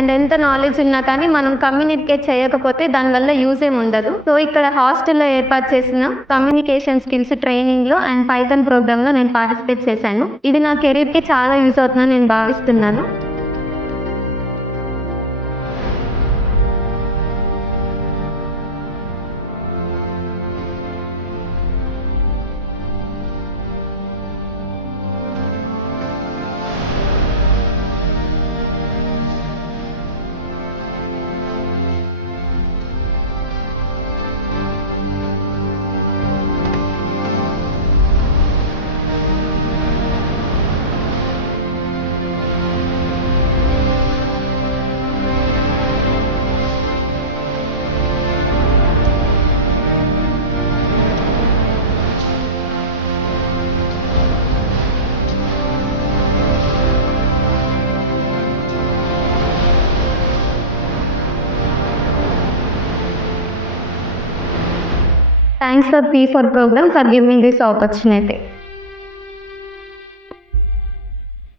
అండ్ ఎంత నాలెడ్జ్ ఉన్నా కానీ మనం కమ్యూనికేట్ చేయకపోతే దానివల్ల యూజ్ ఏమి ఉండదు. సో ఇక్కడ హాస్టల్లో ఏర్పాటు చేసిన కమ్యూనికేషన్ స్కిల్స్ ట్రైనింగ్లో అండ్ పైథాన్ ప్రోగ్రామ్లో నేను పార్టిసిపేట్ చేశాను. ఇది నా కెరీర్కి చాలా యూజ్ అవుతుందని నేను భావిస్తున్నాను. Thanks for P4 program for giving this opportunity.